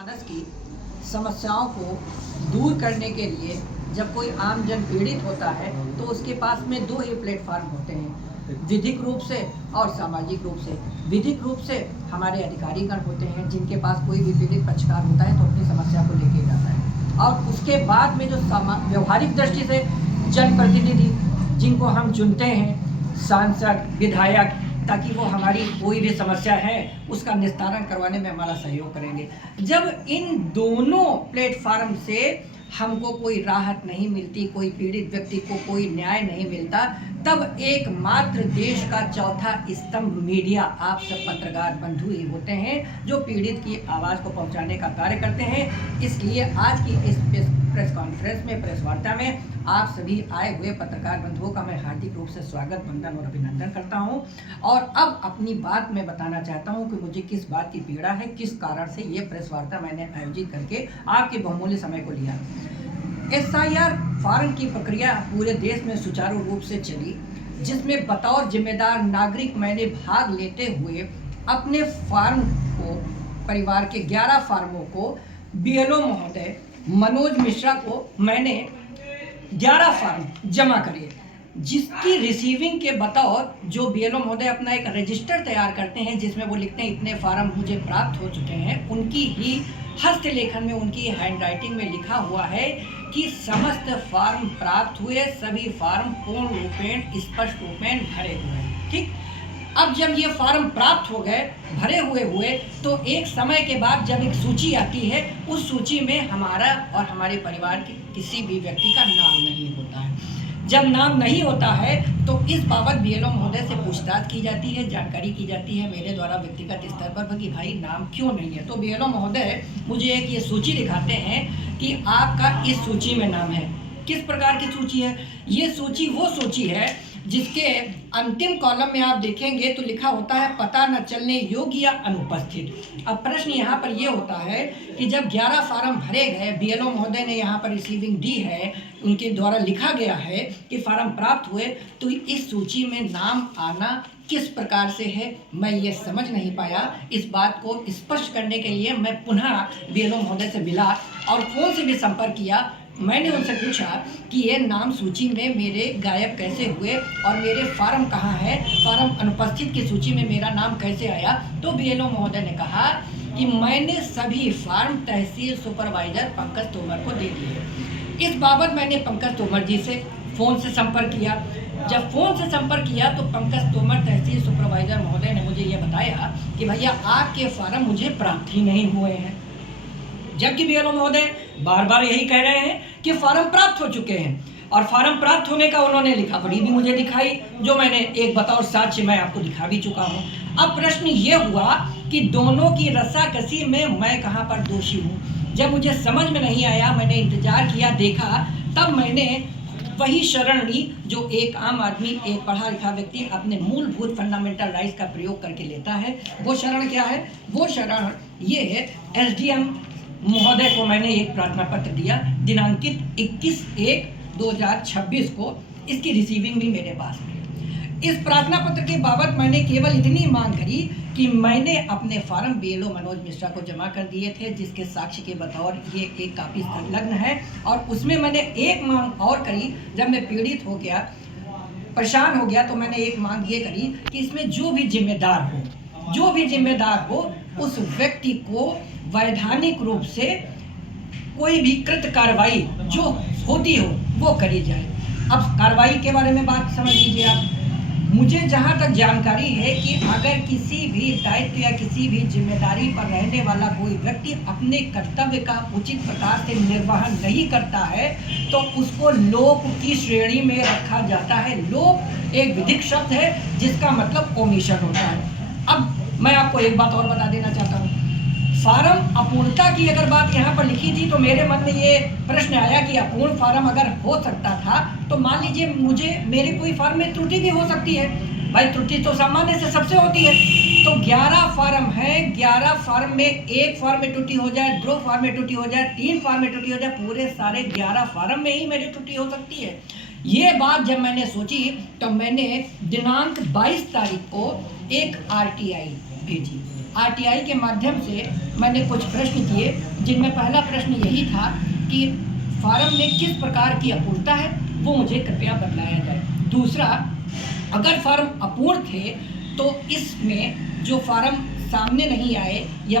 मानस की समस्याओं को दूर करने के लिए जब कोई आम जन पीड़ित होता है तो उसके पास में दो ही प्लेटफार्म होते हैं, विधिक रूप से और सामाजिक रूप से। विधिक रूप से हमारे अधिकारीगण होते हैं जिनके पास कोई भी पीड़ित पक्षकार होता है तो अपनी समस्या को लेके जाता है, और उसके बाद में जो व्यवहारिक दृष्टि से जनप्रतिनिधि जिनको हम चुनते हैं, सांसद, विधायक, ताकि वो हमारी कोई भी समस्या है उसका निस्तारण करवाने में हमारा सहयोग करेंगे। जब इन दोनों प्लेटफार्म से हमको कोई राहत नहीं मिलती, कोई पीड़ित व्यक्ति को कोई न्याय नहीं मिलता, तब एकमात्र देश का चौथा स्तंभ मीडिया, आप सब पत्रकार बंधु ही होते हैं जो पीड़ित की आवाज़ को पहुंचाने का कार्य करते हैं। इसलिए आज की इस प्रेस कॉन्फ्रेंस में, प्रेस वार्ता में आप सभी आए हुए पत्रकार बंधुओं का मैं हार्दिक रूप से स्वागत, वंदन और अभिनंदन करता हूं। और अब अपनी बात मैं बताना चाहता हूं कि मुझे किस बात की पीड़ा है, किस कारण से ये प्रेस वार्ता मैंने आयोजित करके आपके बहुमूल्य समय को लिया। SIR फार्म की प्रक्रिया पूरे देश में सुचारू रूप से चली, जिसमें बतौर जिम्मेदार नागरिक मैंने भाग लेते हुए अपने फार्म को, परिवार के 11 फार्मों को BLO महोदय मनोज मिश्रा को मैंने 11 फार्म जमा करे, जिसकी रिसीविंग के बतौर जो BLO महोदय अपना एक रजिस्टर तैयार करते हैं जिसमें वो लिखते हैं इतने फार्म मुझे प्राप्त हो चुके हैं, उनकी ही हस्तलेखन में, उनकी हैंड राइटिंग में लिखा हुआ है कि समस्त फार्म प्राप्त हुए, सभी फार्म पूर्ण रूपेण स्पष्ट रूपेण भरे हुए हैं। ठीक, अब जब ये फार्म प्राप्त हो गए, भरे हुए तो एक समय के बाद जब एक सूची आती है, उस सूची में हमारा और हमारे परिवार के किसी भी व्यक्ति का नाम नहीं होता है। जब नाम नहीं होता है तो इस बाबत BLO महोदय से पूछताछ की जाती है, जानकारी की जाती है मेरे द्वारा व्यक्तिगत स्तर पर कि भाई नाम क्यों नहीं है। तो BLO महोदय मुझे एक ये सूची दिखाते हैं कि आपका इस सूची में नाम है। किस प्रकार की सूची है ये सूची? वो सूची है जिसके अंतिम कॉलम में आप देखेंगे तो लिखा होता है पता न चलने योग्य या अनुपस्थित। अब प्रश्न यहाँ पर ये होता है कि जब 11 फार्म भरे गए, BLO महोदय ने यहाँ पर रिसीविंग दी है, उनके द्वारा लिखा गया है कि फार्म प्राप्त हुए, तो इस सूची में नाम आना किस प्रकार से है मैं ये समझ नहीं पाया। इस बात को स्पष्ट करने के लिए मैं पुनः BLO महोदय से मिला और फ़ोन से भी संपर्क किया। मैंने उनसे पूछा कि ये नाम सूची में मेरे गायब कैसे हुए और मेरे फार्म कहाँ है, फार्म अनुपस्थित की सूची में मेरा नाम कैसे आया। तो BLO महोदय ने कहा कि मैंने सभी फार्म तहसील सुपरवाइजर पंकज तोमर को दे दिए। इस बाबत मैंने पंकज तोमर जी से फ़ोन से संपर्क किया। जब फ़ोन से संपर्क किया तो पंकज तोमर तहसील सुपरवाइजर महोदय ने मुझे ये बताया कि भैया आपके फार्म मुझे प्राप्त ही नहीं हुए हैं, जबकि BLO महोदय बार बार यही कह रहे हैं कि फार्म प्राप्त हो चुके हैं। और फार्म प्राप्त होने का उन्होंने लिखा पढ़ी भी मुझे दिखाई, जो मैंने एक बतौर साक्ष्य मैं आपको दिखा भी चुका हूँ। अब प्रश्न ये हुआ कि दोनों की रस्साकसी में मैं कहाँ पर दोषी हूँ। जब मुझे समझ में नहीं आया, मैंने इंतजार किया, देखा, तब मैंने वही शरण ली जो एक आम आदमी, एक पढ़ा लिखा व्यक्ति अपने मूलभूत फंडामेंटल राइट्स का प्रयोग करके लेता है। वो शरण क्या है? वो शरण ये है, SDM महोदय को मैंने एक प्रार्थना पत्र दिया दिनांकित 21/1/2026 को। इसकी रिसीविंग भी मेरे पास है। इस प्रार्थना पत्र के बाबत मैंने केवल इतनी मांग करी कि मैंने अपने फार्म BLO मनोज मिश्रा को जमा कर दिए थे, जिसके साक्ष्य के बतौर ये एक कापी संलग्न है। और उसमें मैंने एक मांग और करी, जब मैं पीड़ित हो गया, परेशान हो गया, तो मैंने एक मांग ये करी कि इसमें जो भी जिम्मेदार हो उस व्यक्ति को वैधानिक रूप से कोई भी कृत कार्रवाई जो होती हो वो करी जाए। अब कार्रवाई के बारे में बात समझ लीजिए आप। मुझे जहाँ तक जानकारी है कि अगर किसी भी दायित्व या किसी भी जिम्मेदारी पर रहने वाला कोई व्यक्ति अपने कर्तव्य का उचित प्रकार से निर्वहन नहीं करता है तो उसको लोप की श्रेणी में रखा जाता है। लोप एक विधिक शब्द है जिसका मतलब ओमिशन होता है। अब मैं आपको एक बात और बता देना चाहता हूँ, फार्म अपूर्णता की अगर बात यहाँ पर लिखी थी तो मेरे मन में ये प्रश्न आया कि अपूर्ण फार्म अगर हो सकता था तो मान लीजिए मेरे कोई फार्म में त्रुटि भी हो सकती है। भाई त्रुटि तो सामान्य से सबसे होती है। तो 11 फार्म है, 11 फार्म में एक फार्म में त्रुटि हो जाए, 2 फार्म में त्रुटि हो जाए, 3 फार्म में त्रुटि हो जाए, पूरे सारे 11 फार्म में ही मेरी त्रुटि हो सकती है। ये बात जब मैंने सोची तो मैंने दिनांक 22 तारीख को एक RTI भेजी। आरटीआई के माध्यम से मैंने कुछ प्रश्न किए, जिनमें पहला प्रश्न यही था कि फार्म में किस प्रकार की अपूर्णता है वो मुझे कृपया बतलाया जाए। दूसरा, अगर फार्म अपूर्ण थे तो इसमें जो फार्म सामने नहीं आए या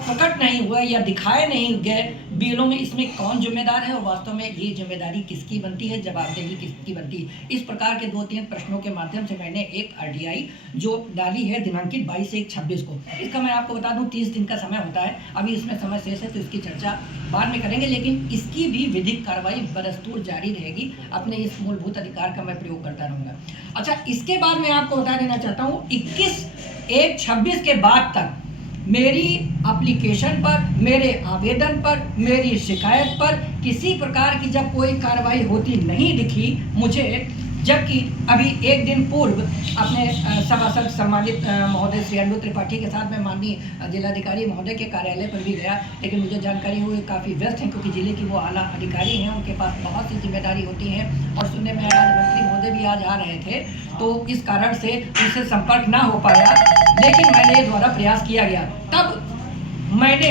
प्रकट नहीं हुआ या दिखाए नहीं गए बीएलओ में, इसमें कौन जिम्मेदार है और वास्तव में ये जिम्मेदारी किसकी बनती है, जवाबदेही किसकी बनती है। इस प्रकार के 2-3 प्रश्नों के माध्यम से मैंने एक आरटीआई जो डाली है दिनांकित 22/1/26 को। इसका मैं आपको बता दूं 30 दिन का समय होता है, अभी इसमें समय शेष है तो इसकी चर्चा बाद में करेंगे, लेकिन इसकी भी विधिक कार्रवाई बदस्तूर जारी रहेगी। अपने इस मूलभूत अधिकार का मैं प्रयोग करता रहूँगा। अच्छा, इसके बाद मैं आपको बता देना चाहता हूँ 21/1/26 के बाद तक मेरी एप्लीकेशन पर, मेरे आवेदन पर, मेरी शिकायत पर किसी प्रकार की जब कोई कार्रवाई होती नहीं दिखी मुझे, जबकि अभी एक दिन पूर्व अपने सभासद सम्मानित महोदय श्री अनु त्रिपाठी के साथ मैं माननीय जिलाधिकारी महोदय के कार्यालय पर भी गया, लेकिन मुझे जानकारी हुई काफ़ी व्यस्त हैं क्योंकि जिले की वो आला अधिकारी हैं, उनके पास बहुत सी जिम्मेदारी होती हैं और सुनने में आया मंत्री महोदय भी आज आ रहे थे, तो इस कारण से उनसे संपर्क ना हो पाया, लेकिन मैंने द्वारा प्रयास किया गया। तब मैंने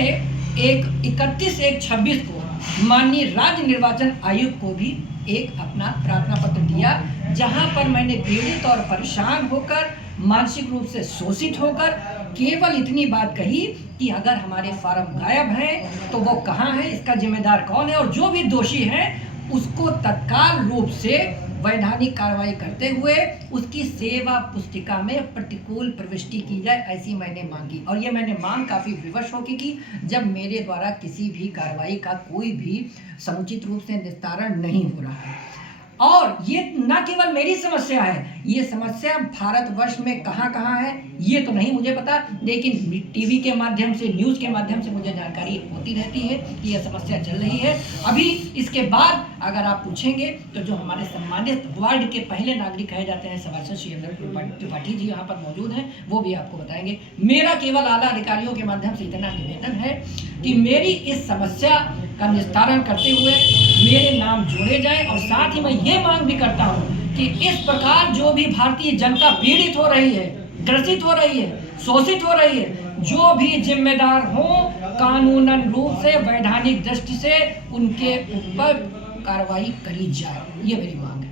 एक 31/1/26 को माननीय राज्य निर्वाचन आयुक्त को भी एक अपना प्रार्थना पत्र दिया, जहां पर मैंने पीड़ित और परेशान होकर, मानसिक रूप से शोषित होकर केवल इतनी बात कही कि अगर हमारे फार्म गायब हैं तो वो कहाँ हैं, इसका जिम्मेदार कौन है, और जो भी दोषी हैं उसको तत्काल रूप से वैधानिक कार्रवाई करते हुए उसकी सेवा पुस्तिका में प्रतिकूल प्रविष्टि की जाए, ऐसी मैंने मांगी। और ये मैंने मांग काफ़ी विवश होकर की, जब मेरे द्वारा किसी भी कार्रवाई का कोई भी समुचित रूप से निस्तारण नहीं हो रहा है। और ये न केवल मेरी समस्या है, ये समस्या भारतवर्ष में कहाँ कहाँ है ये तो नहीं मुझे पता, लेकिन टीवी के माध्यम से, न्यूज़ के माध्यम से मुझे जानकारी होती रहती है कि यह समस्या चल रही है। अभी इसके बाद अगर आप पूछेंगे तो जो हमारे सम्मानित वार्ड के पहले नागरिक कहे जाते हैं सभासद श्री अनु त्रिपाठी जी यहाँ पर मौजूद हैं, वो भी आपको बताएंगे। मेरा केवल आला अधिकारियों के माध्यम से इतना निवेदन है कि मेरी इस समस्या का निस्तारण करते हुए मेरे नाम जोड़े जाएं, और साथ ही मैं ये मांग भी करता हूं कि इस प्रकार जो भी भारतीय जनता पीड़ित हो रही है, ग्रसित हो रही है, शोषित हो रही है, जो भी जिम्मेदार हो कानूनन रूप से, वैधानिक दृष्टि से उनके ऊपर कार्रवाई करी जाए, ये मेरी मांग है।